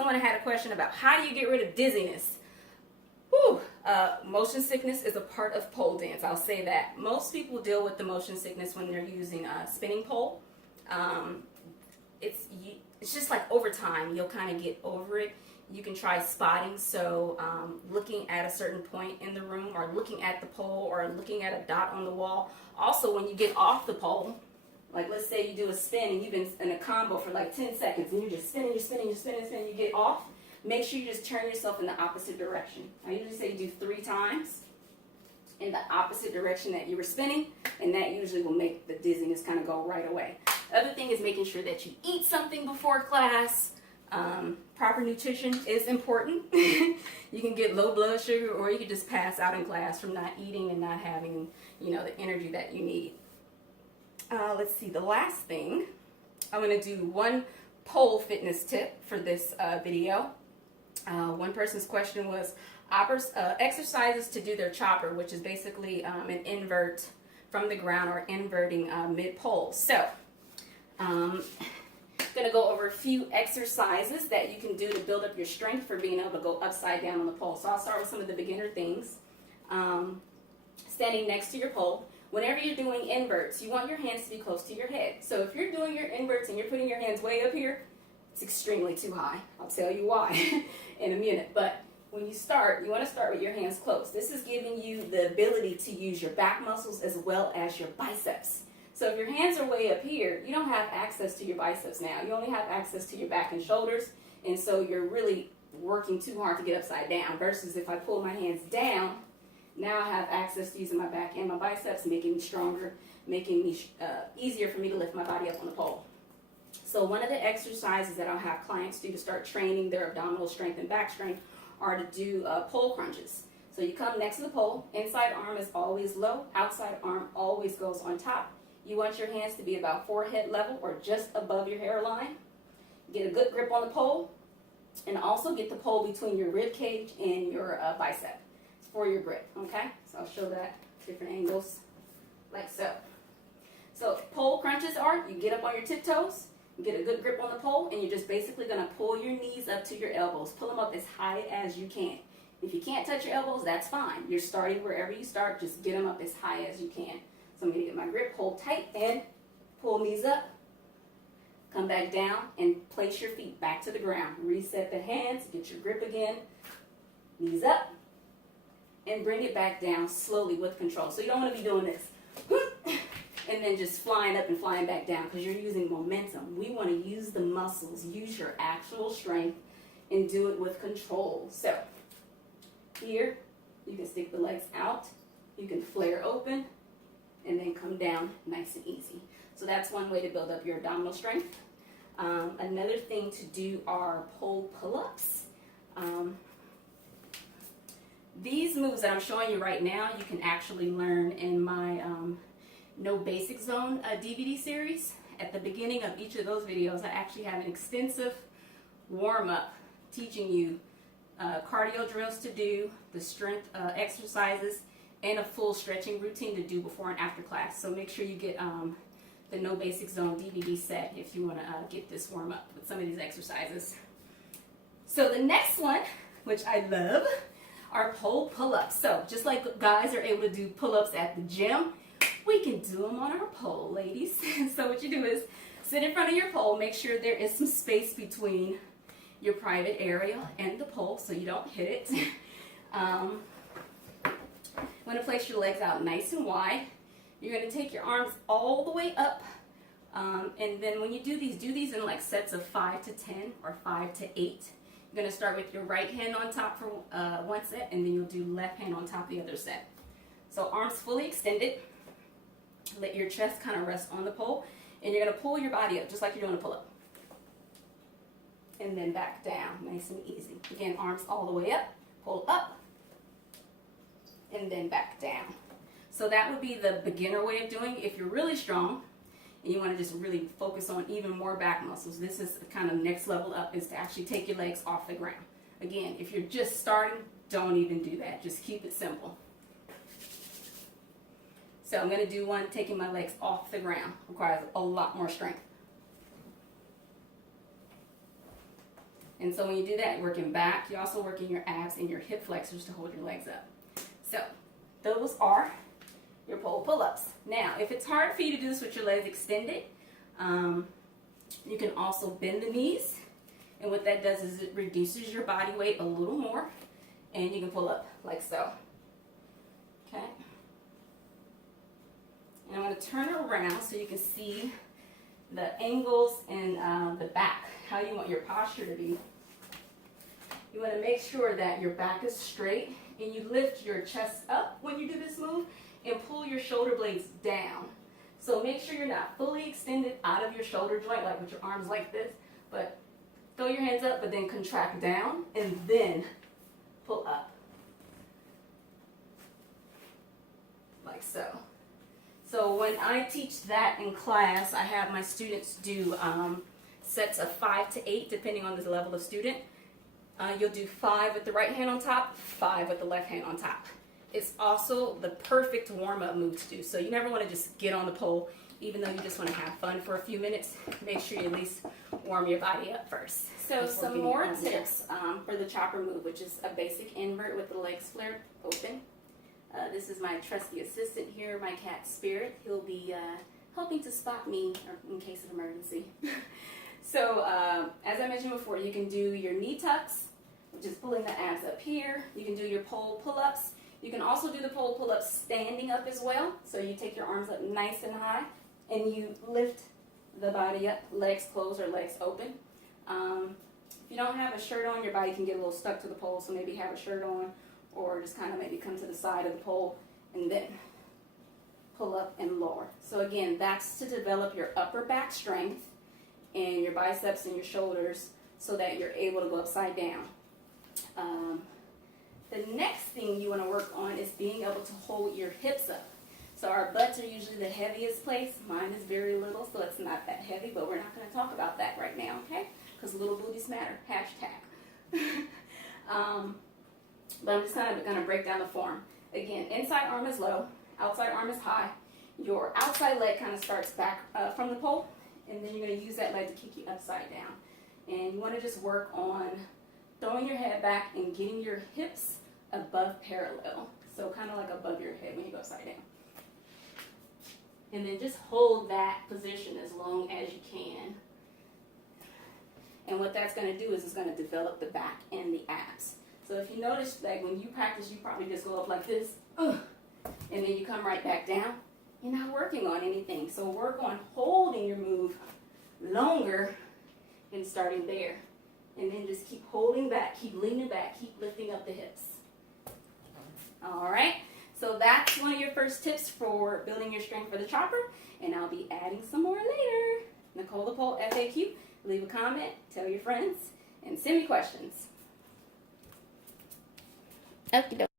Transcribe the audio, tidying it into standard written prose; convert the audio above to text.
Someone had a question about how do you get rid of dizziness? Whew. Motion sickness is a part of pole dance. I'll say that. Most people deal with the motion sickness when they're using a spinning pole. It's just like over time, you'll kind of get over it. You can try spotting, so looking at a certain point in the room, or looking at the pole, or looking at a dot on the wall. Also, when you get off the pole, like let's say you do a spin and you've been in a combo for like 10 seconds and you're just spinning, you get off, make sure you just turn yourself in the opposite direction. I usually say do 3 times in the opposite direction that you were spinning, and that usually will make the dizziness kind of go right away. The other thing is making sure that you eat something before class. Proper nutrition is important. You can get low blood sugar, or you can just pass out in class from not eating and not having, the energy that you need. Let's see, the last thing, I'm going to do one pole fitness tip for this video. One person's question was exercises to do their chopper, which is basically an invert from the ground, or inverting mid-pole. So, I'm going to go over a few exercises that you can do to build up your strength for being able to go upside down on the pole. So I'll start with some of the beginner things. Standing next to your pole. Whenever you're doing inverts, you want your hands to be close to your head. So if you're doing your inverts and you're putting your hands way up here, it's extremely too high. I'll tell you why in a minute. But when you start, you want to start with your hands close. This is giving you the ability to use your back muscles as well as your biceps. So if your hands are way up here, you don't have access to your biceps now. You only have access to your back and shoulders, and so you're really working too hard to get upside down, versus if I pull my hands down, now I have access to using my back and my biceps, making me stronger, making me easier for me to lift my body up on the pole. So one of the exercises that I'll have clients do to start training their abdominal strength and back strength are to do pole crunches. So you come next to the pole, inside arm is always low, outside arm always goes on top. You want your hands to be about forehead level or just above your hairline. Get a good grip on the pole, and also get the pole between your rib cage and your bicep for your grip, okay? So I'll show that different angles, like so. So pole crunches are, you get up on your tiptoes, you get a good grip on the pole, and you're just basically going to pull your knees up to your elbows. Pull them up as high as you can. If you can't touch your elbows, that's fine. You're starting wherever you start, just get them up as high as you can. So I'm going to get my grip, hold tight, and pull knees up. Come back down and place your feet back to the ground. Reset the hands, get your grip again. Knees up, and bring it back down slowly with control. So you don't want to be doing this and then just flying up and flying back down, because you're using momentum. We want to use the muscles, use your actual strength, and do it with control. So here, you can stick the legs out. You can flare open, and then come down nice and easy. So that's one way to build up your abdominal strength. Another thing to do are pole pull-ups. These moves that I'm showing you right now, you can actually learn in my No Basic Zone DVD series. At the beginning of each of those videos, I actually have an extensive warm-up teaching you cardio drills to do, the strength exercises, and a full stretching routine to do before and after class. So make sure you get the No Basic Zone DVD set if you want to get this warm up with some of these exercises. So the next one, which I love, are pole pull-ups. So just like guys are able to do pull-ups at the gym, we can do them on our pole, ladies. So what you do is sit in front of your pole, make sure there is some space between your private area and the pole so you don't hit it. You want to place your legs out nice and wide. You're going to take your arms all the way up, and then when you do these in like sets of 5 to 10 or 5 to 8. You're going to start with your right hand on top for one set, and then you'll do left hand on top the other set. So arms fully extended. Let your chest kind of rest on the pole, and you're going to pull your body up just like you're doing a pull-up. And then back down, nice and easy. Again, arms all the way up, pull up, and then back down. So that would be the beginner way of doing it. If you're really strong and you want to just really focus on even more back muscles, this is kind of next level up, is to actually take your legs off the ground. Again, if you're just starting, don't even do that. Just keep it simple. So I'm going to do one taking my legs off the ground. Requires a lot more strength. And so when you do that, you're working back. You're also working your abs and your hip flexors to hold your legs up. So those are your pole pull-ups. Now, if it's hard for you to do this with your legs extended, you can also bend the knees. And what that does is it reduces your body weight a little more. And you can pull up like so. Okay? And I'm going to turn it around so you can see the angles and the back, how you want your posture to be. You want to make sure that your back is straight and you lift your chest up when you do this move and pull your shoulder blades down. So make sure you're not fully extended out of your shoulder joint, like with your arms like this, but throw your hands up, but then contract down and then pull up. Like so. So when I teach that in class, I have my students do sets of 5 to 8, depending on the level of student. You'll do 5 with the right hand on top, 5 with the left hand on top. It's also the perfect warm-up move to do. So you never want to just get on the pole, even though you just want to have fun for a few minutes. Make sure you at least warm your body up first. So some more tips for the chopper move, which is a basic invert with the legs flared open. This is my trusty assistant here, my cat Spirit. He'll be helping to spot me in case of emergency. So as I mentioned before, you can do your knee tucks, which is pulling the abs up here. You can do your pole pull-ups. You can also do the pole pull-ups standing up as well. So you take your arms up nice and high and you lift the body up, legs closed or legs open. If you don't have a shirt on, your body can get a little stuck to the pole, so maybe have a shirt on or just kind of maybe come to the side of the pole and then pull up and lower. So again, that's to develop your upper back strength and your biceps and your shoulders so that you're able to go upside down. The next thing you want to work on is being able to hold your hips up. So our butts are usually the heaviest place. Mine is very little, so it's not that heavy, but we're not going to talk about that right now, okay? Because little booties matter, hashtag. But I'm just kind of going to break down the form. Again, inside arm is low, outside arm is high. Your outside leg kind of starts back from the pole, and then you're going to use that leg to kick you upside down. And you want to just work on throwing your head back and getting your hips above parallel. So kind of like above your head when you go upside down. And then just hold that position as long as you can. And what that's going to do is it's going to develop the back and the abs. So if you notice, like when you practice, you probably just go up like this, and then you come right back down. You're not working on anything. So work on holding your move longer than starting there. And then just keep holding back, keep leaning back, keep lifting up the hips. All right, so that's one of your first tips for building your strength for the chopper, and I'll be adding some more later. nicolethepoleFAQ, leave a comment, tell your friends, and send me questions. Okay.